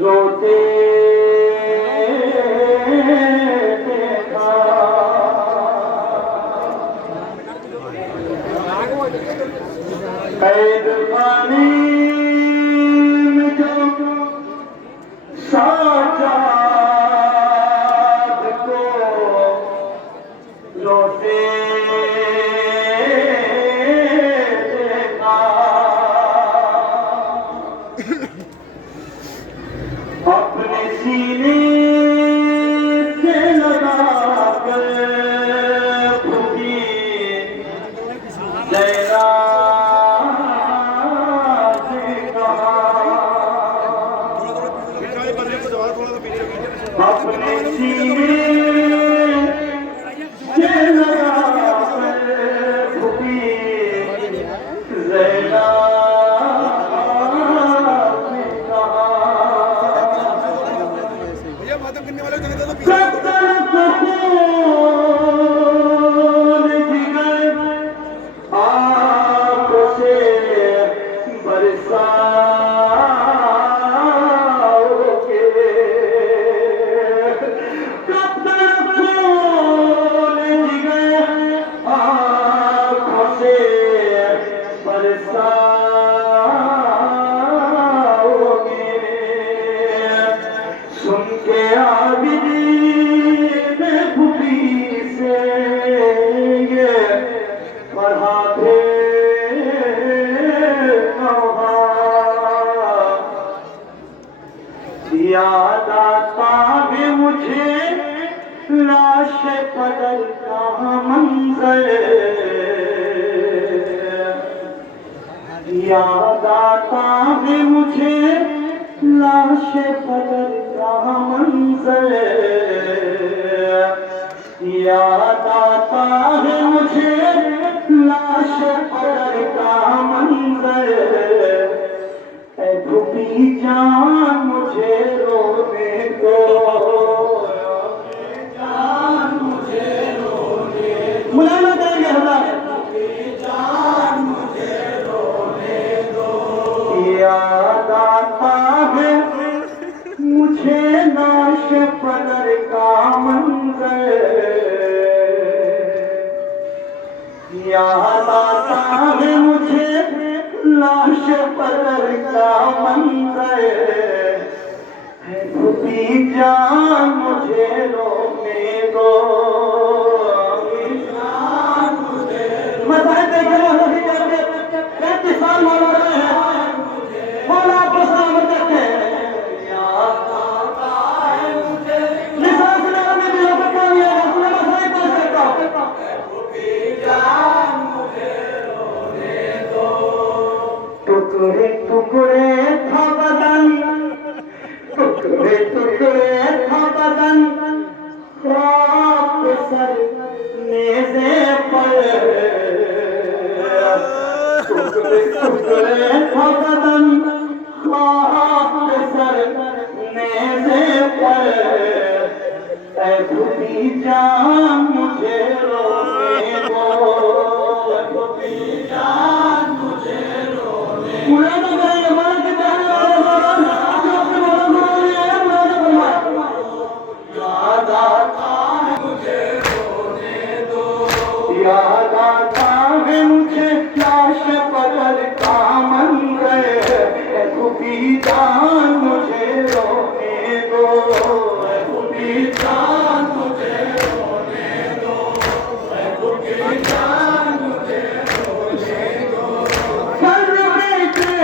रोते देखा, कैद खाने में जो साजाद को रोते अपने सीने से लगाकर खुदी जयराज कहा, अपने सीने से लगाकर खुदी जयराज सुन के आबिदी में खुदी से ये पढ़ा थे याद आता है मुझे लाश कदर का मंजर, याद आता है मुझे लाश कदर का मंजर, याद आता है मुझे लाश कदर का मंजर, भूपी जान मुझे रोने दो, जान मुझे रोने दो, मुलायम करेंगे हमारा, जान मुझे रोने दो, याद आता है मुझे नाश पदर का मंजर, याद आता है मुझे लाश पदर का मंजर, भूपी जान मुझे रोने दो, जान मुझे मसाए देखे नहीं करते 35 साल मौला रहे हैं, मौला आपको सलामत रखे, याद आता है मुझे निशान से लगाने भी हो सकता है, अपने मसाए कर सकता हूँ, भूपी जान मुझे रोने दो, टुकड़े टुकड़े था बदन, टुकड़े टुकड़े था बदन, ख्वाब सर नेज़े पर, टुकड़े टुकड़े था बदन, ख्वाब सर नेज़े पर, ऐ भूपी जान मुझे रोने दो, भूपी जान मुझे रोने दो, याद आता है मुझे रोने दो, याद आता है मुझे लाश पदर का मंजर, भूपी जान मुझे रोने दो, भूपी जान मुझे रोने दो, भूपी जान मुझे रोने दो, सर में के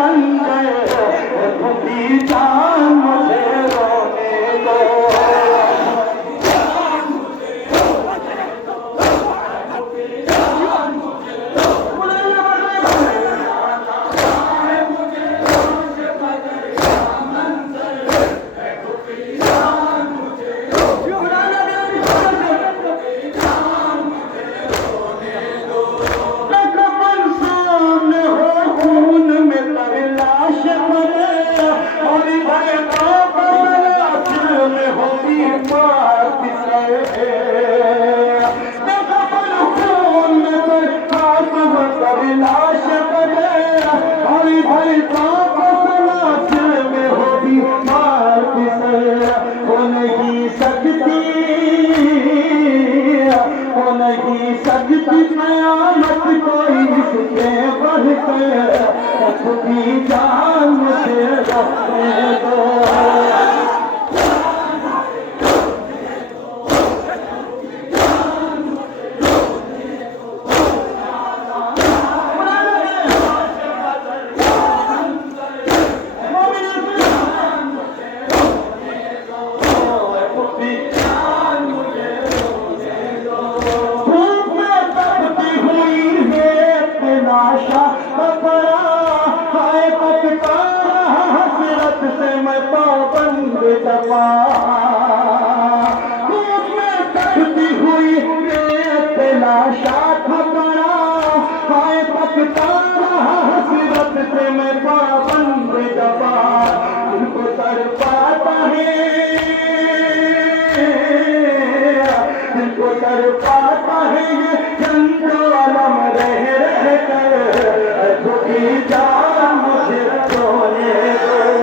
खंजर झुकी जान मुझे रोने दो नहीं सकती कयामत कोई इससे बढ़कर खुदी जान मुझे रोने दो दबा में कटती हुई तलाशा खबरा हाय पकता रहा हसरत से मैं पाबंद दबा उनको तर पाता है उनको तर पाता है ये चंद्रम रह रह कर झुकी जान मुझे रोने दो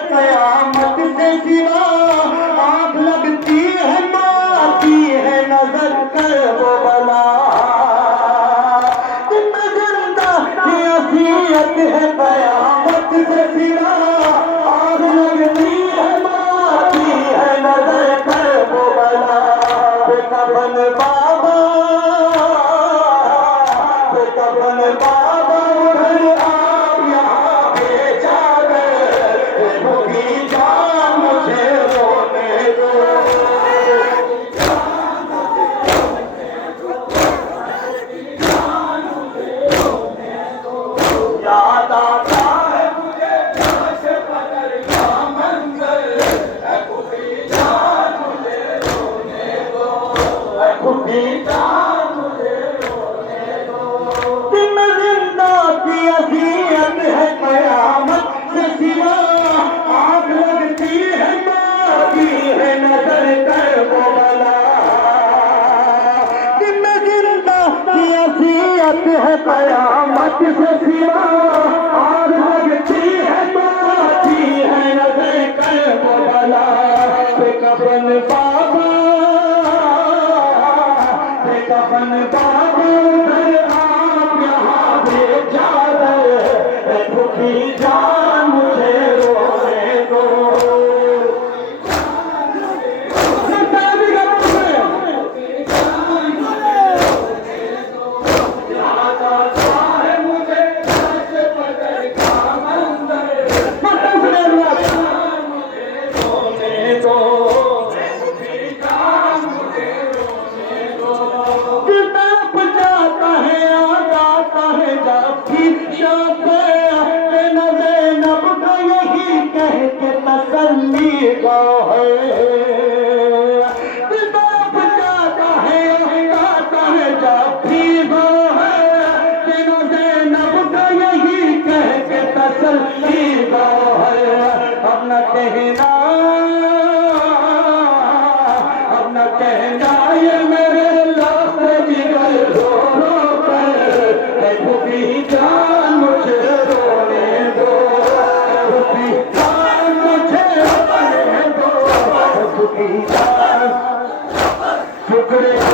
कयामत से सिवा और लगती है बाती है नजर कर वो बला कफन बाबा कफन बाबा आप यहाँ भेजा दे भूखी जान मुझे रोने दो शुक्र